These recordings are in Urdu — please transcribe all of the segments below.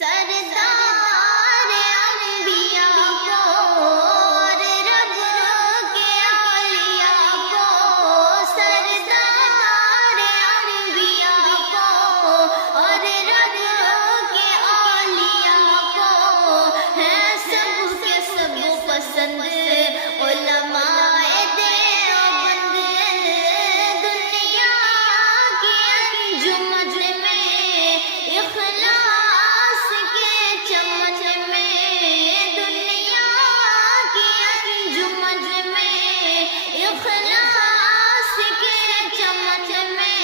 سردار انبیاء کو اور رب کے اولیاء کو، سردار انبیاء کو اور رب کے اولیاء کو، ہیں سب کے سب پسند علماء دیوبند، دنیا کی انجمن میں اخلاص کے چمن میں، دنیا کی انجمن میں اخلاص کے چمن میں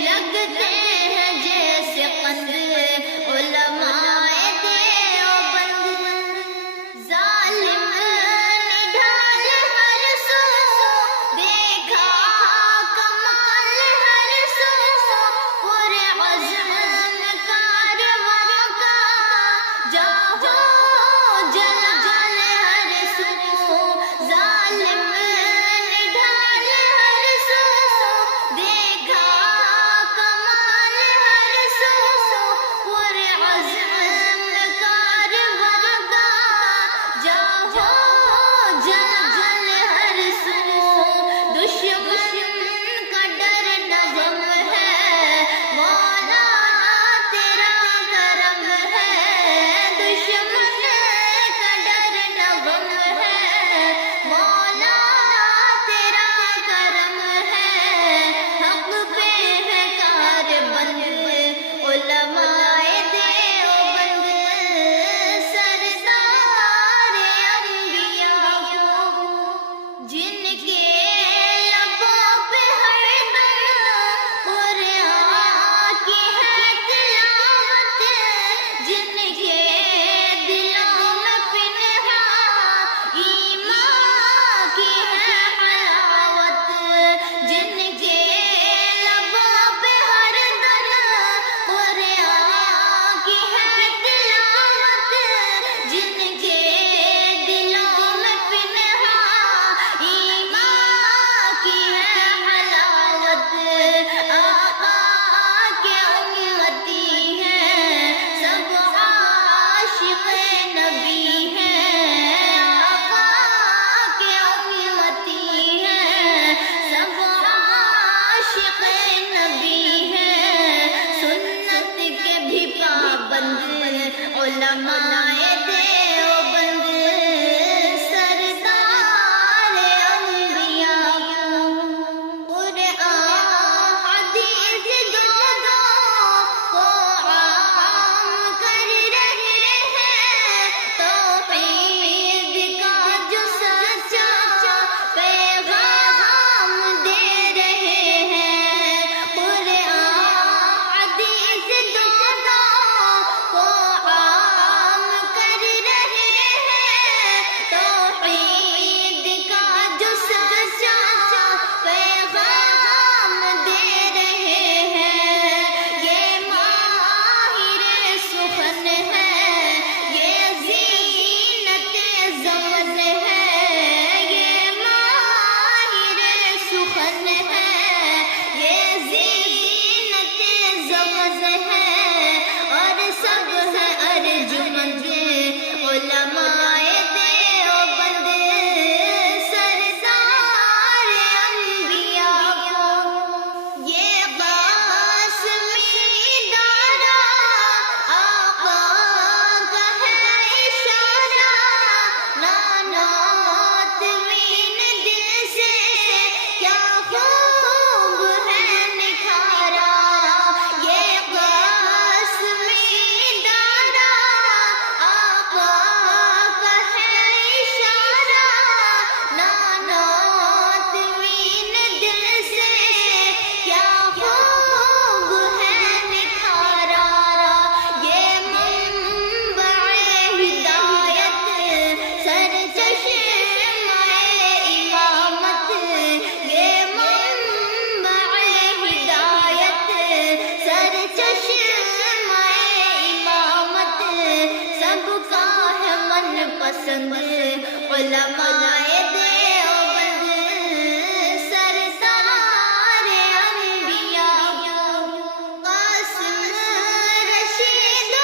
لگتے ہیں جیسے قند علماء دیوبند، ظالم نڈھال ہر سو دیکھا کمال ہر سو، پرعزم کارواں کا جاہو جلال ہر سو، ظالم نڈھال ہر سو دیکھا کمال ہر سو، پرعزم کارواں کا جاہو جلال ہر سو، دشمن کا ڈر نظم ہے مولا تیرا کرم ہے، دشمن کا ڈر نظم ہے مولا تیرا کرم ہے، حق پہ ہے کار بند علماء دیوبند، سردار انبیاء کو، جن کے لبوں پہ ہر دم قرآن کی ہے تلاوت، جن کے دلوں میں پنہاں ایمان کی ہے حلاوت، جن کے لبوں پہ ہر دم قرآن کی ہے تلاوت، جن کے دلوں میں پنہاں ایمان کی ہے حلاوت، آقا کے امتی ہیں سب عاشق نبی ہیں، آقا کے امتی ہیں سب عاشق نبی ہیں، سنت کے بھی پابند علماء دیوبند، سردار انبیاء کو، قرآن حدیث دونوں کو عام کر رہے ہیں، توحید کا جو سچا پیغام دے رہے ہیں، قرآن حدیث دونوں کو عام کر رہے ہیں، توحید کا جو سچا پیغام دے رہے ہیں، یہ ماہر سخن ہے، یہ زینت زمن ہے، یہ ماہر سخن ہے، یہ زینت زمن ہے، اور سب ہے ارجمند علماء دیوبند، سردار انبیاء کو، یہ قاسمی دارا آقا کا ہے اشارہ، نانات وین دل سے کیا خوب ہے نکھارا، یہ قاسمی دارا آقا کا ہے اشارہ، نانات وین دل سے کیا خوب ہے نکھارا، یہ منبع ہدایت سرچشمہ امامت، یہ منبع ہدایت سرچشمہ امامت، سب کا ہے من پسند علماء دیوبند، سردار انبیاء کو، قاسم رشید و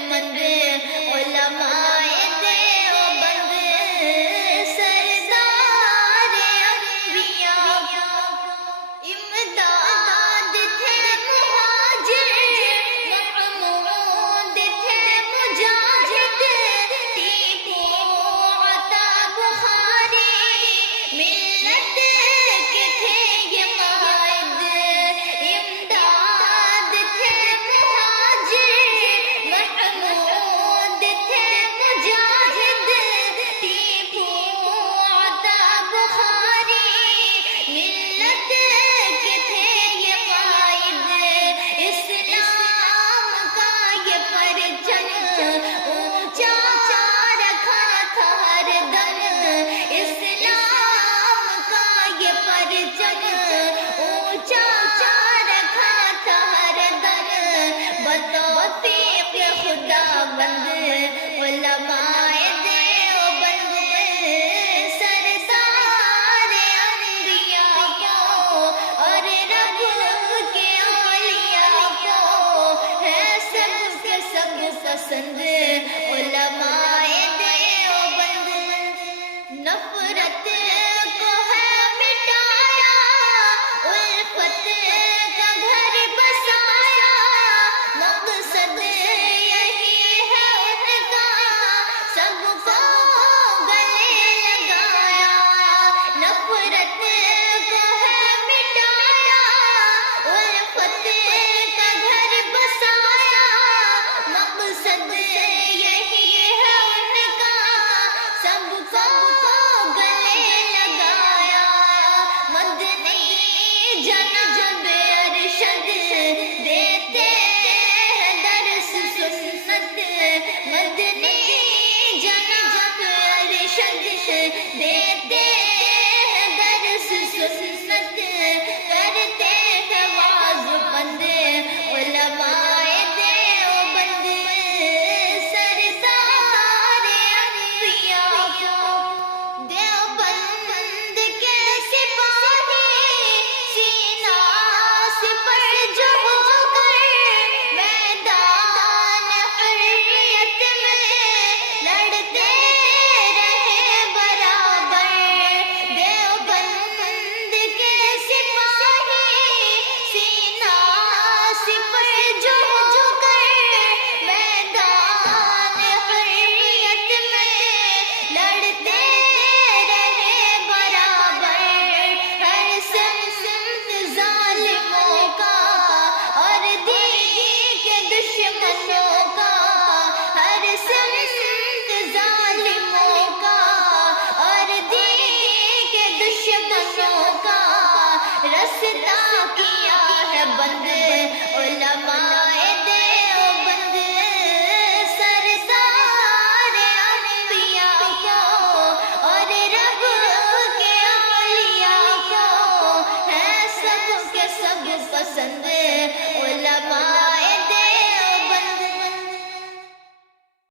مند علماء دیوبند سردار انبیاء امداد تھے مہاجر محمود تھے مجاہد ٹیپو عطا بخاری ملت کے تھے یہ قائد امداد تھے مہاجر محمود تھے مجاہد ٹیپو عطا بخاری ملت کے تھے یہ قائد اسلام کا یہ پرچم اونچا رکھا تھا ہر دم اسلام کا یہ پرچم اونچا رکھا تھا ہر دم بتوفیق خدا بند علماء دیوبند سردار انبیاء کو اور رب کے اولیاء کو ہے سب کے سب پسند